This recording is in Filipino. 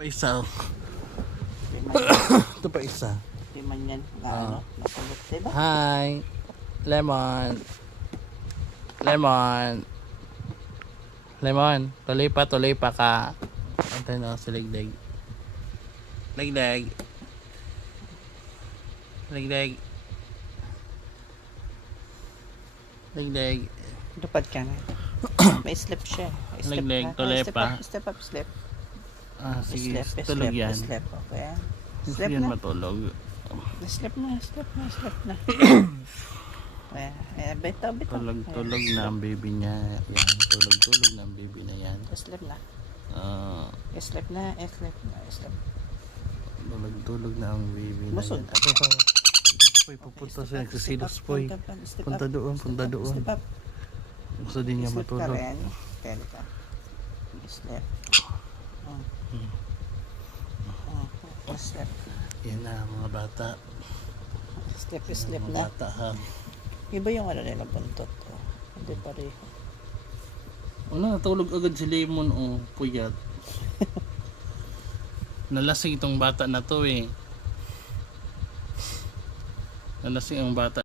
Pa isa. Ito pa isa. Di man yan. Ano? Nakulot, diba? Hi. Lemon. Lemon. Lemon. Tuloy pa ka. Ito na si Liglig. Liglig. Liglig. Liglig. Lupad ka nga. May slip siya. May slip Liglig, na. tuloy Step pa. up, step up, slip. Ah, sige. Slip, Tulog slip, yan. slip. Okay. Gusto Slip yan na. matulog. Slip na, slip na, slip na. Ayan, bito. Tulog na ang baby niya. Yan. Tulog na ang baby na yan. Slip na. Ah, Slip na, slip na, slip. tulog na ang baby na Busog. yan. Ito pa. Poy, pupunta siya. Nagsisilos, Poy. Punta doon, punta doon. Step up. Gusto din niya Slip ka matulog. rin. Pwede ka. Slip. Slip. Yan na mga bata. Slip, Yan, slip mga na. bata ha. Iba yung ano nila buntot. Oh. Hindi pareho. Ano, natulog agad si Lemon. Oh, puyat. Nalasing itong bata na to eh. Nalasing ang bata.